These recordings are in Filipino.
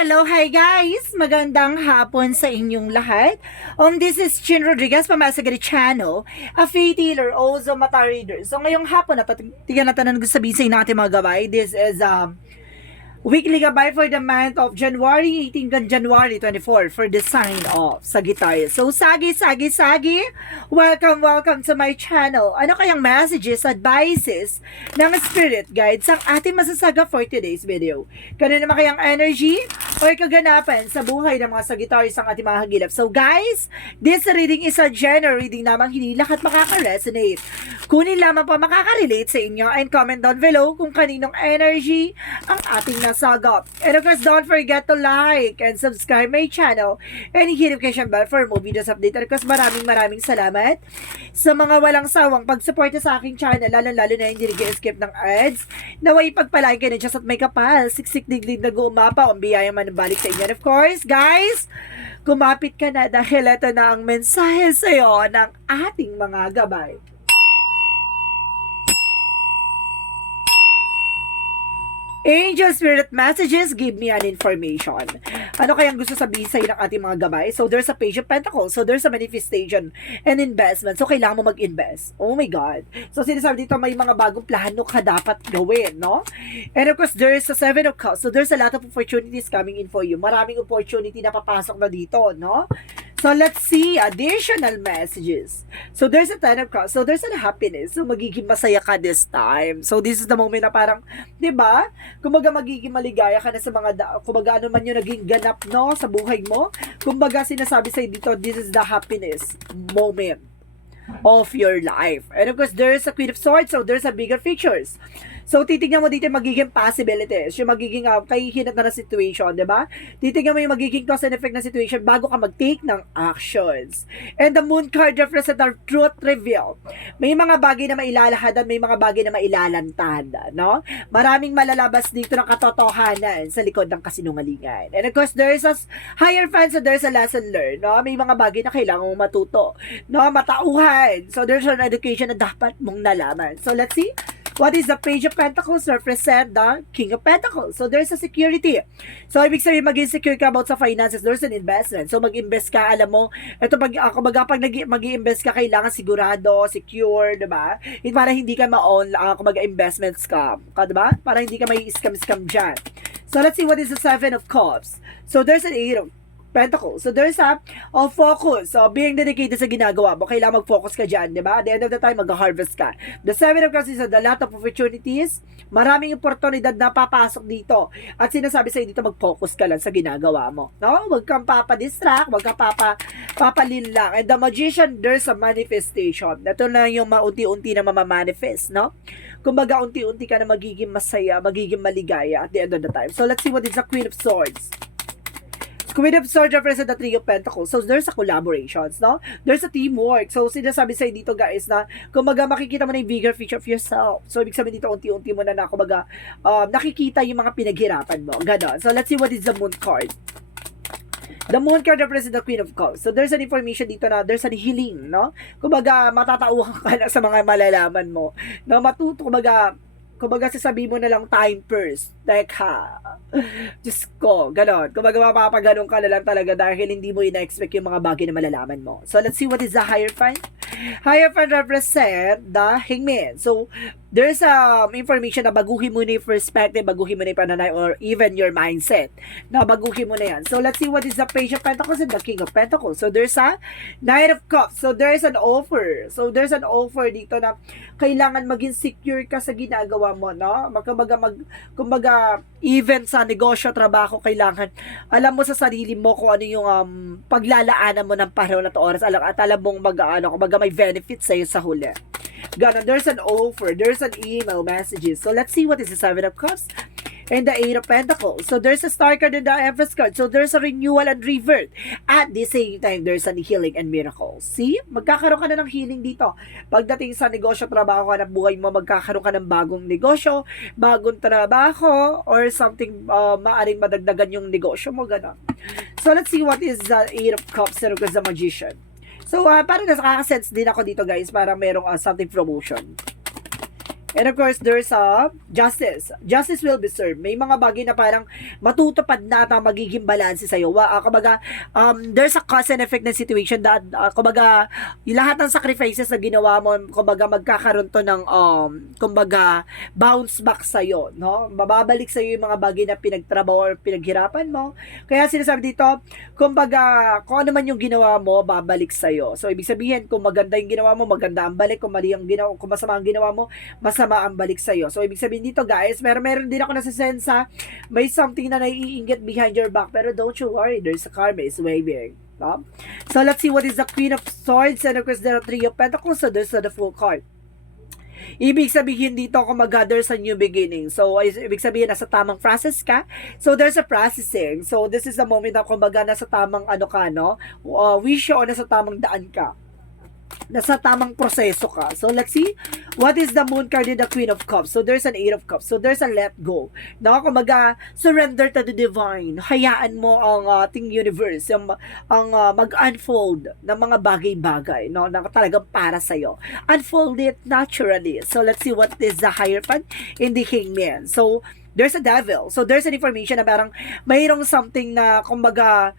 Hello, hi guys! Magandang hapon sa inyong lahat. This is Chin Rodriguez, Pamasagari Channel, a faith healer, also mata reader. So ngayong hapon na tingnan natin ang gusto sabihin sa inyo natin mga gabay. This is weekly gabay for the month of January 18 hanggang January 24 for the sign of Sagittarius. So, sagi, welcome to my channel. Ano kayang messages, advices ng spirit guides ang ating masasaga for today's video? Kano naman kayang energy or kaganapan sa buhay ng mga Sagittarius ang ating mga hagilap? So, guys, this reading is a general reading namang hindi lahat makaka-resonate. Kunin lamang pa makaka-relate sa inyo and comment down below kung kaninong energy ang ating nasagap. And of course, don't forget to like and subscribe my channel and hit notification bell for more videos update. And of course, maraming salamat sa mga walang sawang pagsuporta sa aking channel, lalo na hindi nag-skip ng ads. Naway pagpalain kayo na just at may kapal, siksik digdig na gumapa, ang biyaya man balik sa inyo. And of course, guys, kumapit ka na dahil ito na ang mensahe sa'yo ng ating mga gabay. Angel Spirit Messages, give me an information. Ano kayang gusto sabihin sa'yo ng ating mga gabay? So, there's a Page of Pentacles. So, there's a manifestation and investment. So, kailangan mo mag-invest. Oh my God. So, sinasabi dito, may mga bagong plano ka dapat gawin, no? And of course, there's a Seven of Cups. So, there's a lot of opportunities coming in for you. Maraming opportunity na papasok na dito, no? So, let's see additional messages. So, there's a Ten of Cups. So, there's a happiness. So, magiging masaya ka this time. So, this is the moment na parang, di ba? Kumbaga, magiging maligaya ka na sa mga, kumbaga, ano man yung naging ganap, no? Sa buhay mo. Kumbaga, sinasabi sa'yo dito, this is the happiness moment of your life. And of course, there's a Queen of Swords. So, there's a bigger pictures. So, titignan mo dito yung magiging possibilities, yung magiging kahihinat na situation, di ba? Titignan mo yung magiging cause and effect na situation bago ka mag-take ng actions. And the Moon card represents our truth reveal. May mga bagay na mailalahadan, may mga bagay na mailalantad, no? Maraming malalabas dito ng katotohanan sa likod ng kasinungalingan. And of course, there's a higher fan, so there's a lesson learned, no? May mga bagay na kailangan mong matuto, no? Matauhan. So, there's an education na dapat mong nalaman. So, let's see. What is the Page of Pentacles represent the King of Pentacles? So, there's a security. So, ibig sabihin, maging secure ka about sa finances. There's an investment. So, mag-invest ka, alam mo, ito pag mag-invest ka, kailangan sigurado, secure, diba? Para hindi ka ma-own, investment scam. Diba? Para hindi ka may scam dyan. So, let's see what is the Seven of Cups. So, there's an Eight of Pentacles. So, there's a focus. So, being dedicated sa ginagawa mo, kailangan mag-focus ka dyan, di ba? At the end of the time, mag-harvest ka. The Seven of Cups is a lot of opportunities. Maraming oportunidad na papasok dito. At sinasabi sa'yo dito, mag-focus ka lang sa ginagawa mo. No? Huwag kang papadistract, huwag kang papalin lang. And the Magician, there's a manifestation. Ito na yung maunti-unti na mamamanifest, no? Kumbaga, unti-unti ka na magiging masaya, magiging maligaya at the end of the time. So, let's see what is the Queen of Swords. Queen of Swords represent the Three of Pentacles. So, there's a collaborations, no? There's a teamwork. So, sinasabi sa'yo dito, guys, na kumbaga makikita mo na yung bigger picture of yourself. So, ibig sabihin dito, unti-unti mo na kumbaga, nakikita yung mga pinaghirapan mo. Ganon. So, let's see what is the Moon card. The Moon card represents the Queen of Cups. So, there's an information dito na there's an healing, no? Kumbaga, matatauhan ka na sa mga malalaman mo. No? Kumbaga, sasabihin mo na lang time first. Teka, Diyos ko, ganon. Kumbaga, mapapaganon ka na lang talaga dahil hindi mo ina-expect yung mga bagay na malalaman mo. So, let's see what is the Hierophant. Hierophant represent the Hangman. So, there's information na baguhin mo na yung perspective, baguhin mo na yung pananay, or even your mindset. Na baguhin mo na yan. So, let's see what is the Page of Pentacles and the King of Pentacles. So, there's a Knight of Cups. So, there's an offer. So, there's an offer dito na kailangan maging secure ka sa ginagawa mo, no? Kumbaga, even sa negosyo, trabaho, kailangan alam mo sa sarili mo kung ano yung paglalaanan mo ng panahon at oras. Alam mong kumbaga may benefits sa'yo sa huli. Ganon, there's an offer, there's an email messages. So, let's see what is the Seven of Cups and the Eight of Pentacles. So, there's a Star card and the Empress card. So, there's a renewal and rebirth. At the same time, there's an healing and miracles. See? Magkakaroon ka na ng healing dito. Pagdating sa negosyo, trabaho ka ng buhay mo, magkakaroon ka ng bagong negosyo, bagong trabaho, or something maaring madagdagan yung negosyo mo. Ganon. So, let's see what is the Eight of Cups and the Magician. So, parang nakaka-sense din ako dito, guys. Parang merong something promotion. And of course, there's a justice. Justice will be served. May mga bagay na parang matutupad na at magiging balanse sa'yo. Kumbaga, there's a cause and effect na situation that, kumbaga, yung lahat ng sacrifices na ginawa mo, kumbaga, magkakaroon to ng, kumbaga, bounce back sa'yo, no? Mababalik sa'yo yung mga bagay na pinagtrabaho or pinaghirapan mo. Kaya sinasabi dito, kumbaga, kung ano man yung ginawa mo, babalik sa'yo. So, ibig sabihin, kung maganda yung ginawa mo, maganda ang balik. Kung mali ang ginawa, kung masama ang ginawa mo, masama ang balik sa'yo. So, ibig sabihin dito, guys, meron din ako nasa may something na naiinggit behind your back, pero don't you worry, there's a karma is waving. No? So, let's see what is the Queen of Swords, and of course, there are Three of Pentacles, so there's the Full card. Ibig sabihin dito, kumaga, there's a new beginning. So, ibig sabihin, nasa tamang process ka. So, there's a processing. So, this is the moment na, kumaga, nasa tamang, wish o nasa tamang daan ka. Nasa tamang proseso ka. So, let's see. What is the Moon card in the Queen of Cups? So, there's an Eight of Cups. So, there's a let go. No? Kumaga, surrender to the divine. Hayaan mo ang ating universe, ang mag-unfold ng mga bagay-bagay, no? Na talagang para sa'yo. Unfold it naturally. So, let's see what is the Hierophant in the Hangman. So, there's a devil. So, there's an information na parang mayroong something na, kumbaga,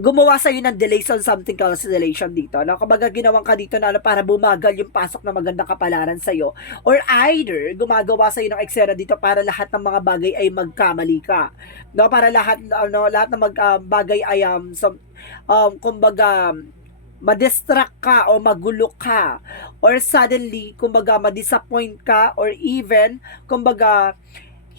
gumawa sa'yo ng delays on something cancellation dito. No? Kumbaga, ginawang ka dito na para bumagal yung pasok na magandang kapalaran sa'yo. Or either, gumagawa sa'yo ng eksena dito para lahat ng mga bagay ay magkamali ka. No? Para lahat ng bagay ay, kumbaga, ma-distract ka o magulo ka. Or suddenly, kumbaga, ma-disappoint ka. Or even, kumbaga,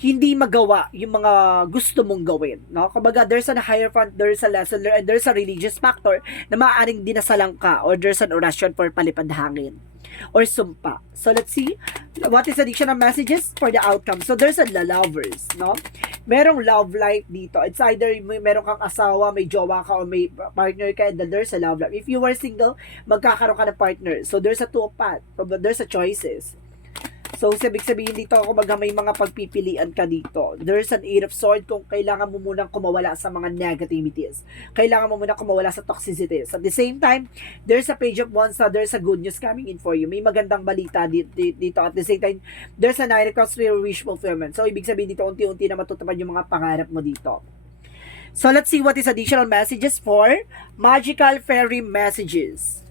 hindi magawa yung mga gusto mong gawin. No? Kumbaga, there's a Hierophant, there's a lesson learned, and there's a religious factor na maaaring dinasalang ka, or there's an orasyon for palipad hangin or sumpa. So, let's see what is additional messages for the outcome. So, there's a lovers, no? Merong love life dito. It's either meron kang asawa, may jowa ka, o may partner ka, and then there's a love life. If you were single, magkakaroon ka ng partner. So, there's a two of path. So, there's a choices. So, sabihin dito, kumaga may mga pagpipilian ka dito. There's an Eight of Swords kung kailangan mo munang kumawala sa mga negativities. Kailangan mo munang kumawala sa toxicities. At the same time, there's a Page of Wands, there's a good news coming in for you. May magandang balita dito. At the same time, there's a Nine of Cups for wish fulfillment. So, ibig sabihin dito, unti-unti na matutupad yung mga pangarap mo dito. So, let's see what is additional messages for Magical Fairy Messages.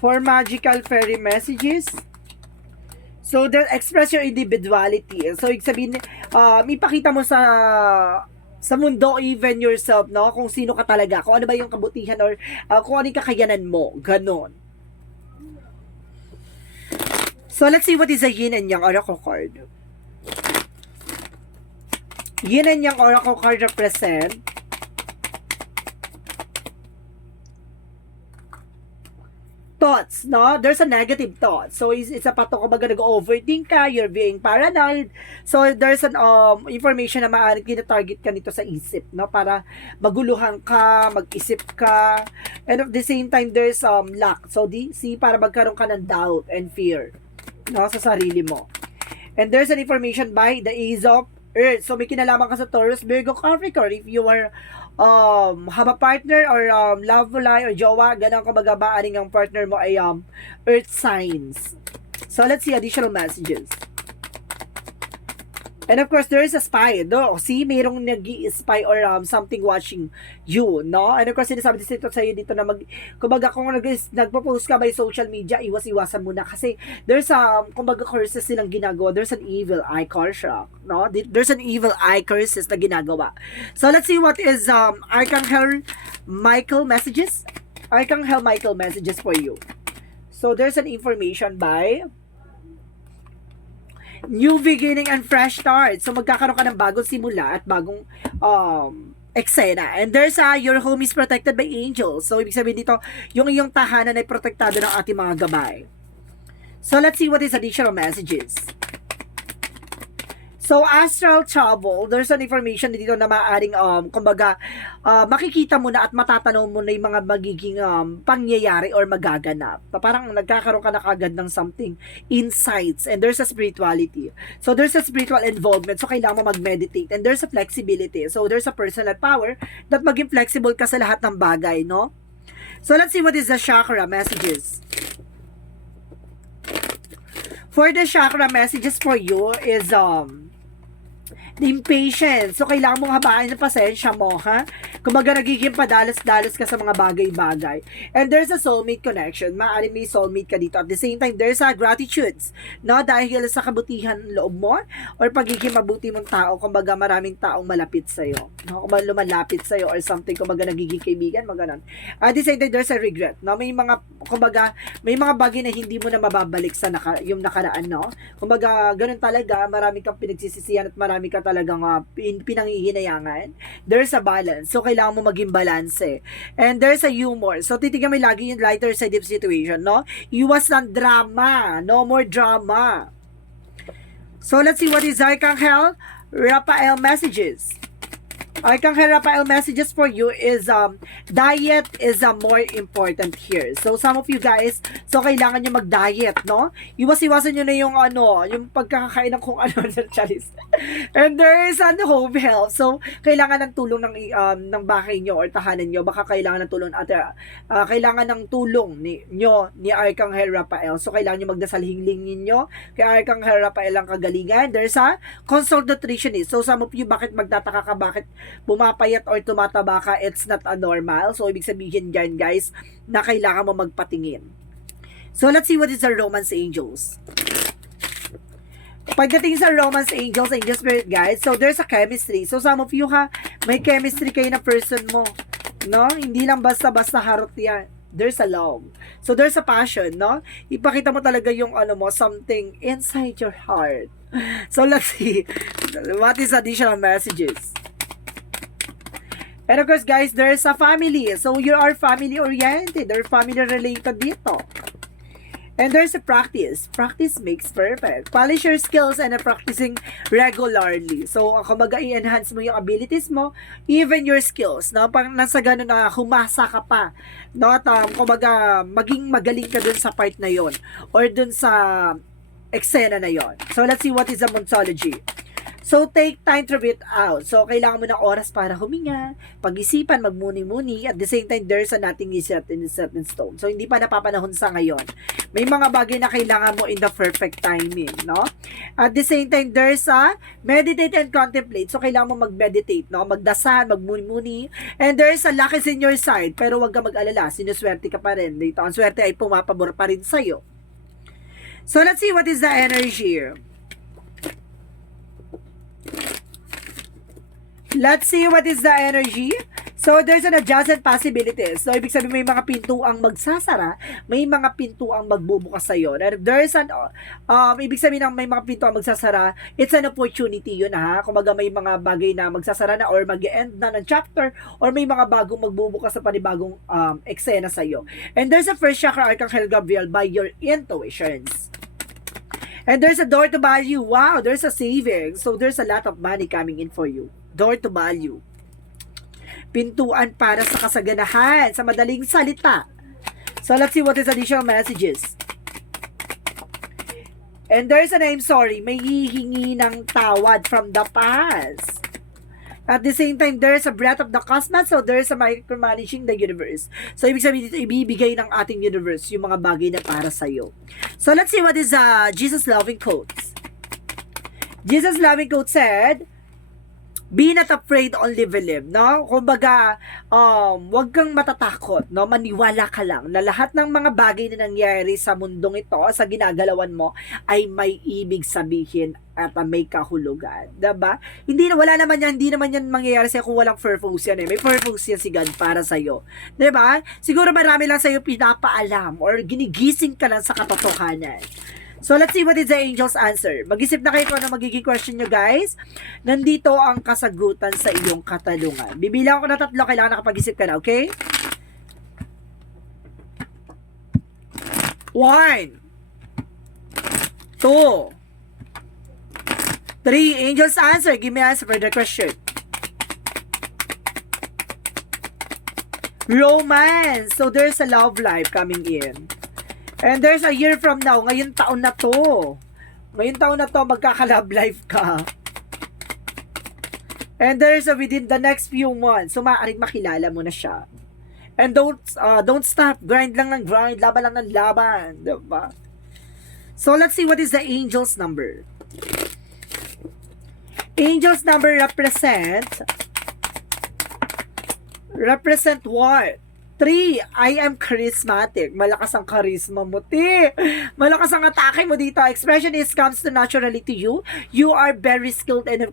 For magical fairy messages, so express your individuality. So, ibig sabihin, ipakita mo sa mundo, even yourself, no? Kung sino ka talaga, kung ano ba yung kabutihan or kung ano yung kakayanan mo, ganon. So, let's see what is a Yin and Yang Oracle card. Yin and Yang Oracle card represent thoughts, no? There's a negative thought. So, it's a pato, kumbaga nag-overthink ka, you're being paranoid. So, there's an information na maaaring kina-target ka nito sa isip, no? Para maguluhan ka, mag-isip ka. And at the same time, there's lack. So, para magkaroon ka ng doubt and fear, no? Sa sarili mo. And there's an information by the Ace of Earth. So, may kinalaman ka sa Taurus, Virgo, Capricorn. If you are have a partner or love life or jowa, ganun kumbaga maaring ang partner mo ay earth signs. So, let's see additional messages. And of course, there is a spy, no? See, mayroong nag-i-spy or something watching you, no? And of course, sinasabi dito sa iyo dito na kumbaga kung nagpo-post ka by social media, iwas-iwasan muna kasi there's kumbaga curses silang ginagawa. There's an evil eye curse, no? There's an evil eye curses na ginagawa. So, let's see what is Archangel Michael messages. Archangel Michael messages for you. So, there's an information by new beginning and fresh start. So, magkakaroon ka ng bagong simula at bagong eksena. And there's your home is protected by angels. So, ibig sabihin dito, yung iyong tahanan ay protektado ng ating mga gabay. So, let's see what is additional messages. So, astral travel, there's an information dito na maaaring, kumbaga, makikita mo na at matatanaw mo na yung mga magiging pangyayari or magaganap. Parang nagkakaroon ka na kagad ng something, insights, and there's a spirituality. So, there's a spiritual involvement, so kailangan mo mag-meditate, and there's a flexibility. So, there's a personal power that maging flexible ka sa lahat ng bagay, no? So, let's see what is the chakra messages. For the chakra messages for you is, the impatience. So, kailangan mong habaan ng pasensya mo, ha? Kumbaga, nagiging padalos-dalos ka sa mga bagay-bagay. And there's a soulmate connection. Maaaring may soulmate ka dito. At the same time, there's a gratitudes. No? Dahil sa kabutihan loob mo or pagiging mabuti mong tao, kumbaga, maraming taong malapit sa'yo. No? Kumbaga, lumalapit sa'yo or something, kumbaga, nagiging kaibigan, maganon. At the same time, there's a regret. No? May mga, kumbaga, may mga bagay na hindi mo na mababalik sa yung nakaraan, no? Kumbaga, ganun talaga, marami kang pinagsisisihan at marami ka talagang pinangihinayangan. There's a balance. So, kailangan mo maging balance eh. And there's a humor. So, titignan mo lagi yung lighter side of situation, no? Iwas ng drama. No more drama. So, let's see what is Archangel Raphael messages. Archangel Raphael messages for you is diet is more important here. So some of you guys, so kailangan nyo mag-diet, no? Iwas-iwasan nyo na yung yung pagkakakain ng kung ano sa charis. And there is home health. So kailangan ng tulong ng bahay nyo or tahanan nyo. Baka kailangan ng tulong kailangan ng tulong ni Archangel Raphael. So kailangan nyo magdasal hinglingin nyo kay Archangel Raphael ang kagalingan. There's a consult nutritionist. So some of you, bakit magtataka ka, bakit pumapayat or tumataba ka, it's not a normal. So, ibig sabihin dyan, guys, na kailangan mo magpatingin. So, let's see what is the Romance Angels. Pagdating sa Romance Angels, Angel Spirit, guys, so there's a chemistry. So, some of you, may chemistry kayo na person mo. No? Hindi lang basta-basta harot yan. There's a love. So, there's a passion, no? Ipakita mo talaga yung, something inside your heart. So, let's see. What is additional messages? And of course, guys, there's a family. So, you are family-oriented or family-related dito. And there's a practice. Practice makes perfect. Polish your skills and practicing regularly. So, kumbaga, i-enhance mo yung abilities mo, even your skills. No? Pang nasa gano'n na humasa ka pa. No? At, kumbaga, maging magaling ka dun sa part na yon or dun sa eksena na yon. So, let's see what is the Monsology. So, take time to breathe out. So, kailangan mo ng oras para huminga, pag-isipan, magmuni-muni. At the same time, there's a nothing is set in stone. So, hindi pa napapanahon sa ngayon. May mga bagay na kailangan mo in the perfect timing, no? At the same time, there's a meditate and contemplate. So, kailangan mo mag-meditate, no? Magdasal, magmuni-muni. And there's a luck is in your side. Pero wag ka mag-alala, sinuswerte ka pa rin. Dito, ang swerte ay pumapabor pa rin sa'yo. So, let's see what is the energy here. Let's see what is the energy. So, there's an adjacent possibilities. So, ibig sabihin may mga pintuang magsasara, may mga pintuang magbubukas sa'yo. And there's an, ibig sabihin ng may mga pintuang magsasara, it's an opportunity yun ha. Kumaga may mga bagay na magsasara na or mag-end na ng chapter or may mga bagong magbubukas sa panibagong eksena sa'yo. And there's a first chakra, Archangel Gabriel, by your intuitions. And there's a door to value. Wow, there's a saving. So, there's a lot of money coming in for you. Door to value. Pintuan para sa kasaganahan, sa madaling salita. So, let's see what is additional messages. And there's an I'm sorry, may hihingi ng tawad from the past. At the same time, there's a breath of the cosmos, so there's a micromanaging the universe. So, ibig sabihin dito, ibibigay ng ating universe yung mga bagay na para sa'yo. So, let's see what is Jesus' loving quotes. Jesus' loving quote said, be not afraid, only believe, no? Kumbaga, wag kang matatakot, no? Maniwala ka lang na lahat ng mga bagay na nangyari sa mundong ito, sa ginagalawan mo, ay may ibig sabihin at may kahulugan, diba? Wala naman yan, hindi naman yan mangyayari sa'yo kung walang purpose yan eh. May purpose yan si God para sa'yo, diba? Siguro marami lang sa'yo pinapaalam or ginigising ka lang sa katotohanan. So, let's see what is the angel's answer. Mag-isip na kayo kung ano magiging question nyo, guys. Nandito ang kasagutan sa iyong katanungan. Bibilang ko na 3, kailangan nakapag-isip ka na, okay? 1, 2, 3, angels answer. Give me answer for the question. Romance. So, there's a love life coming in. And there's a year from now. Ngayon taon na to. Ngayon taon na to, magkaka-love life ka. And there's a within the next few months. So, maaaring makilala mo na siya. And don't stop. Grind lang ng grind. Laban lang ng laban. Diba? So, let's see what is the angel's number. Angel's number represent what? 3, I am charismatic. Malakas ang charisma mo, ti. Malakas ang atake mo dito. Expression is comes to naturally to you. You are very skilled in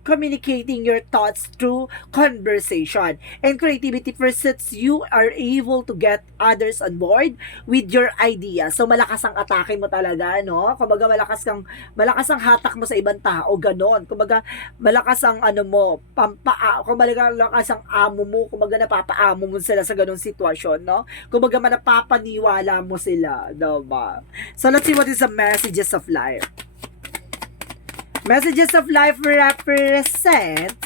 communicating your thoughts through conversation. And creativity pursuits, you are able to get others on board with your idea. So, malakas ang atake mo talaga, no? Kumbaga, malakas ang hatak mo sa ibang tao, ganon. Kumbaga, malakas ang kumbaga, malakas ang amo mo, kumbaga, napapaamo mo sila sa ganong sitwasyon, no? Kumbaga, napapaniwala mo sila, diba? So, let's see what is the messages of life. Messages of life represent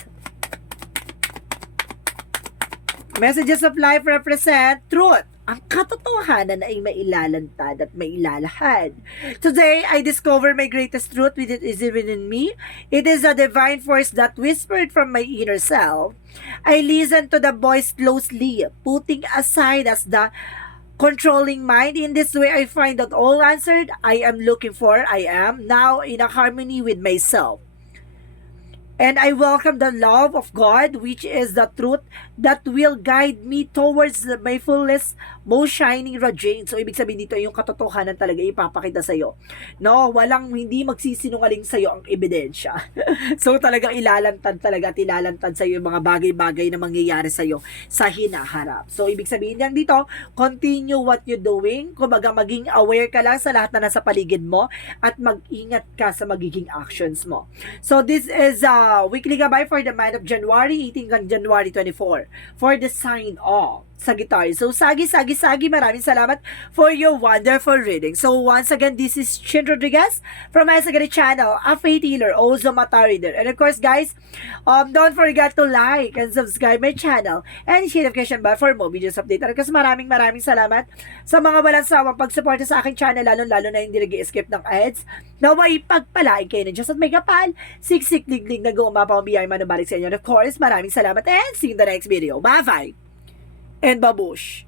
truth. Ang katotohanan ay mailalantad at mailalahad. Today, I discover my greatest truth with it is within me. It is a divine force that whispered from my inner self. I listen to the voice closely, putting aside as the controlling mind. In this way, I find that all answered I am looking for, I am now in a harmony with myself. And I welcome the love of God, which is the truth that will guide me towards my fullest, most shining radiance. So, ibig sabihin dito, yung katotohanan talaga ipapakita sa'yo. No, hindi magsisinungaling sa'yo ang ebidensya. So, talagang ilalantad sa'yo yung mga bagay-bagay na mangyayari sa'yo sa hinaharap. So, ibig sabihin lang dito, continue what you're doing. Kumbaga, maging aware ka lang sa lahat na nasa paligid mo at mag-ingat ka sa magiging actions mo. So, this is weekly gabay for the month of January 18 hanggang January 24 for the sign of Sagittarius. So, Sagi, maraming salamat for your wonderful reading. So, once again, this is Chin Rodriguez from my Sagari channel, a faith healer, also mata reader. And of course, guys, don't forget to like and subscribe my channel and share notification bell for more videos update. And of course, maraming salamat sa mga walang sawang pagsuporta sa aking channel, lalo na hindi nag-i-skip ng ads. Naway pagpalain kayo ng Diyos at may kapal, siksik liglig na gumapaw ang biyay manubalik sa inyo. And of course, maraming salamat and see you in the next video. Bye-bye! And babush!